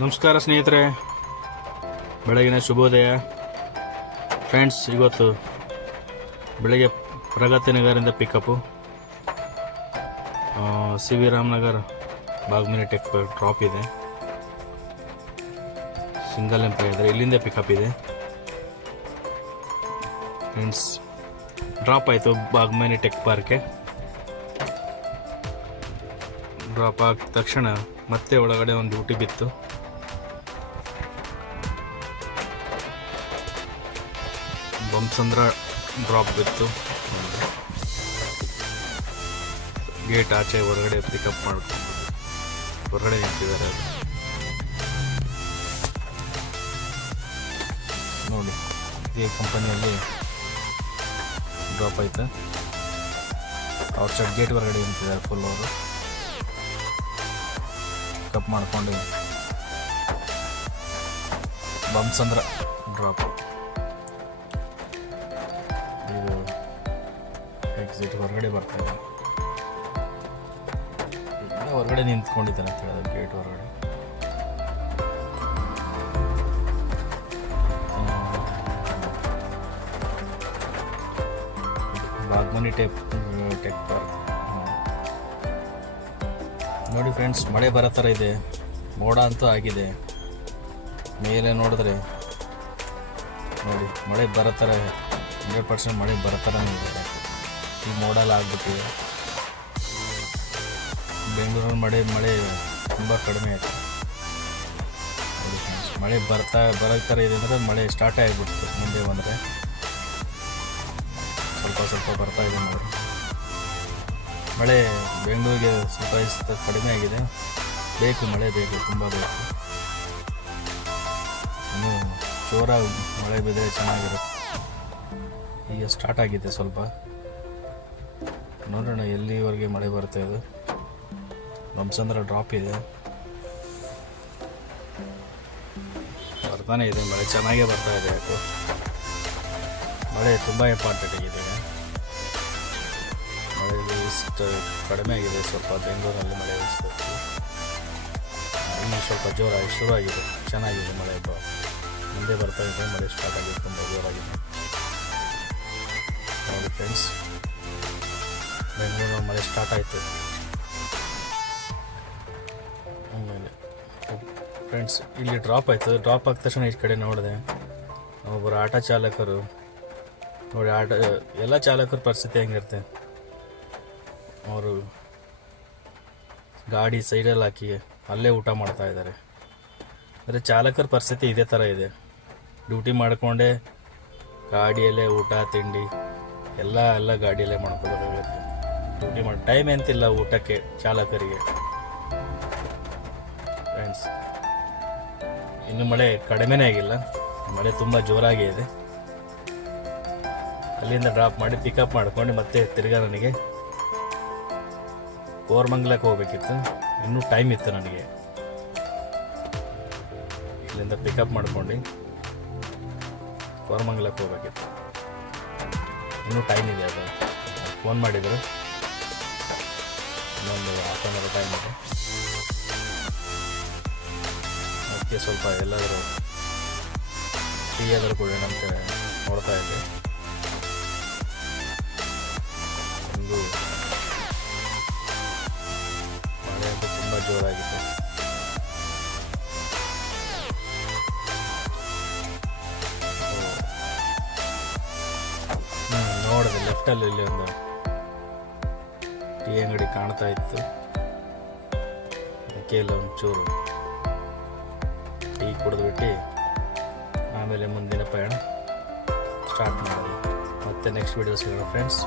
ನಮಸ್ಕಾರ ಸ್ನೇಹಿತರೆ, ಬೆಳಗಿನ ಶುಭೋದಯ ಫ್ರೆಂಡ್ಸ್. ಇವತ್ತು ಬೆಳಗ್ಗೆ ಪ್ರಗತಿ ನಗರಿಂದ pickup, C V Ramanagar Bagmane tech drop ಇದೆ. ಸಿಂಗಲ್ ಎಂಪ್ಲಾಯ್ ಇದ್ದಾರೆ, ಇಲ್ಲಿಂದ ಪಿಕಪ್ ಇದೆ ಫ್ರೆಂಡ್ಸ್. ಡ್ರಾಪ್ ಆಯಿತು ಬಾಗ್ಮಿನಿ ಟೆಕ್ ಪಾರ್ಕ್ಗೆ. ಡ್ರಾಪ್ ಆದ ತಕ್ಷಣ ಮತ್ತೆ ಒಳಗಡೆ ಒಂದು ಡ್ಯೂಟಿ ಬಿತ್ತು. ಬಂಸಂದ್ರ ಡ್ರಾಪ್ ಬಿತ್ತು. ಗೇಟ್ ಆಚೆ ಹೊರಗಡೆ ಪಿಕಪ್ ಮಾಡ್ಕೊಂಡು ಹೊರಗಡೆ ನಿಂತಿದ್ದಾರೆ. ಅದು ನೋಡಿ, ಈ ಕಂಪನಿಯಲ್ಲಿ ಡ್ರಾಪ್ ಆಯ್ತು. ಅವ್ರ ಸೈಡ್ ಗೇಟ್ ಹೊರಗಡೆ ನಿಂತಿದ್ದಾರೆ ಫುಲ್. ಅವರು ಪಿಕಪ್ ಮಾಡ್ಕೊಂಡು ಬಂಸಂದ್ರ ಡ್ರಾಪ್. ಇದು ಎಕ್ಸಿಟ್ ಹೊರಗಡೆ ಬರ್ತಾಯಿದೆ. ಹೊರಗಡೆ ನಿಂತ್ಕೊಂಡಿದ್ದಾನೆ ಅಂತ ಹೇಳಿದ್ರೆ ಗೇಟ್ ಹೊರಗಡೆ. ಬಾಗ್ಮನಿ ಟೆಕ್ ಪಾರ್ಕ್ ನೋಡಿ ಫ್ರೆಂಡ್ಸ್. ಮಳೆ ಬರೋ ಥರ ಇದೆ, ಮೋಡ ಅಂತೂ ಆಗಿದೆ. ಮೇಲೆ ನೋಡಿದ್ರೆ ನೋಡಿ, ಮಳೆ ಬರೋ ಥರ 100% ಮಳೆ ಬರೋ ಥರನೇ ಇದೆ. ಈ ಮೋಡಲ್ಲ ಆಗ್ಬಿಟ್ಟಿದೆ. ಬೆಂಗಳೂರಲ್ಲಿ ಮಳೆ ತುಂಬ ಕಡಿಮೆ ಆಯಿತು ನೋಡಿ ಫ್ರೆಂಡ್ಸ್. ಮಳೆ ಬರೋ ಥರ ಇದೆ ಅಂದರೆ ಮಳೆ ಸ್ಟಾರ್ಟೇ ಆಗಿಬಿಡ್ತು. ಮುಂದೆ ಬಂದರೆ ಸ್ವಲ್ಪ ಬರ್ತಾ ಇದೆ ಮಳೆ. ಬೆಂಗಳೂರಿಗೆ ಸ್ವಲ್ಪ ಕಡಿಮೆ ಆಗಿದೆ. ಬೇಕು, ಮಳೆ ಬೇಕು, ತುಂಬ ಬೇಕು. ಇನ್ನು ಜೋರಾಗಿ ಮಳೆ ಬಿದ್ದರೆ ಚೆನ್ನಾಗಿರುತ್ತೆ. ಈಗ ಸ್ಟಾರ್ಟ್ ಆಗಿದೆ ಸ್ವಲ್ಪ. ನೋಡೋಣ ಎಲ್ಲಿವರೆಗೆ ಮಳೆ ಬರುತ್ತೆ. ಅದು ಬಂಸಂದ್ರ ಡ್ರಾಪ್ ಇದೆ, ಬರ್ತಾನೆ ಇದೆ ಮಳೆ. ಚೆನ್ನಾಗೇ ಬರ್ತಾ ಇದೆ. ಯಾಕೋ ಮಳೆ ತುಂಬ ಇಂಪಾರ್ಟೆಂಟ್ ಆಗಿದೆ. ಮಳೆ ಇಷ್ಟು ಕಡಿಮೆ ಆಗಿದೆ ಸ್ವಲ್ಪ. ಬೆಂಗಳೂರಲ್ಲಿ ಮಳೆ ಇನ್ನೂ ಸ್ವಲ್ಪ ಜೋರಾಗಿ ಶುರುವಾಗಿದೆ. ಚೆನ್ನಾಗಿದೆ ಮಳೆ. ಮುಂದೆ ಬರ್ತಾ ಇದೆ ಮಳೆ. ಸ್ಟಾರ್ಟ್ ಆಗಿದೆ, ತುಂಬ ಜೋರಾಗಿದೆ ನೋಡಿ ಫ್ರೆಂಡ್ಸ್. ಬೆಂಗಳೂರಲ್ಲಿ ಮಳೆ ಸ್ಟಾರ್ಟ್ ಆಯಿತು. ಆಮೇಲೆ ಫ್ರೆಂಡ್ಸ್ ಇಲ್ಲಿ ಡ್ರಾಪ್ ಆಯಿತು. ಡ್ರಾಪ್ ಆದ ತಕ್ಷಣ ಈ ಕಡೆ ನೋಡಿದೆ, ಒಬ್ಬರು ಆಟೋ ಚಾಲಕರು ನೋಡಿ. ಎಲ್ಲ ಚಾಲಕರ ಪರಿಸ್ಥಿತಿ ಹೆಂಗಿರುತ್ತೆ, ಅವರು ಗಾಡಿ ಸೈಡಲ್ಲಿ ಹಾಕಿ ಅಲ್ಲೇ ಊಟ ಮಾಡ್ತಾ ಇದ್ದಾರೆ. ಅಂದರೆ ಚಾಲಕರ ಪರಿಸ್ಥಿತಿ ಇದೇ ಥರ ಇದೆ. ಡ್ಯೂಟಿ ಮಾಡಿಕೊಂಡೇ ಗಾಡಿಯಲ್ಲೇ ಊಟ ತಿಂಡಿ ಎಲ್ಲ ಗಾಡಿಯಲ್ಲೇ ಮಾಡ್ಕೋಬೇಕಾಗುತ್ತೆ. ಡ್ಯೂಟಿ ಮಾಡಿ ಟೈಮ್ ಎಂತಿಲ್ಲ ಊಟಕ್ಕೆ ಚಾಲಕರಿಗೆ ಫ್ರೆಂಡ್ಸ್. ಇನ್ನು ಮಳೆ ಕಡಿಮೆನೇ ಆಗಿಲ್ಲ, ಮಳೆ ತುಂಬ ಜೋರಾಗೇ ಇದೆ. ಅಲ್ಲಿಂದ ಡ್ರಾಪ್ ಮಾಡಿ ಪಿಕಪ್ ಮಾಡ್ಕೊಂಡು ಮತ್ತೆ ತಿರ್ಗಾ ನನಗೆ ಕೋರಮಂಗಲಕ್ಕೆ ಹೋಗ್ಬೇಕಿತ್ತು. ಇನ್ನೂ ಟೈಮ್ ಇತ್ತು ನನಗೆ. ಇಲ್ಲಿಂದ ಪಿಕಪ್ ಮಾಡ್ಕೊಂಡು ಕೋರಮಂಗಲಕ್ಕೆ ಹೋಗ್ಬೇಕಿತ್ತು. ಇನ್ನೂ ಟೈಮ್ ಇದೆ. ಅದು ಫೋನ್ ಮಾಡಿದರು, ಇನ್ನೊಂದು ಹಾಫ್ ಆನ್ ಅವರ್ ಟೈಮ್ ಇದೆ. ಅದಕ್ಕೆ ಸ್ವಲ್ಪ ಎಲ್ಲಾದರೂ ಟೀ ಆದರೂ ಕೊಡೋಣ ಅಂತ ನೋಡ್ತಾ ಇದ್ದೆ. ಒಂದು ಮಳೆ ಅಂತೂ ತುಂಬ ಜೋರಾಗಿತ್ತು. ನೋಡಿದೆ ಲೆಫ್ಟಲ್ಲಿ ಇಲ್ಲಿ ಒಂದು ಟೀ ಅಂಗಡಿ ಕಾಣ್ತಾ ಇತ್ತು. ಅದಕ್ಕೆ ಎಲ್ಲ ಒಂಚೂರು ಟೀ ಕುಡಿದ್ಬಿಟ್ಟು ಆಮೇಲೆ ಮುಂದಿನ ಪಯಣ ಸ್ಟಾರ್ಟ್ ಮಾಡೋದು. ಮತ್ತೆ ನೆಕ್ಸ್ಟ್ ವೀಡಿಯೋ ಸಿಗೋಣ ಫ್ರೆಂಡ್ಸ್.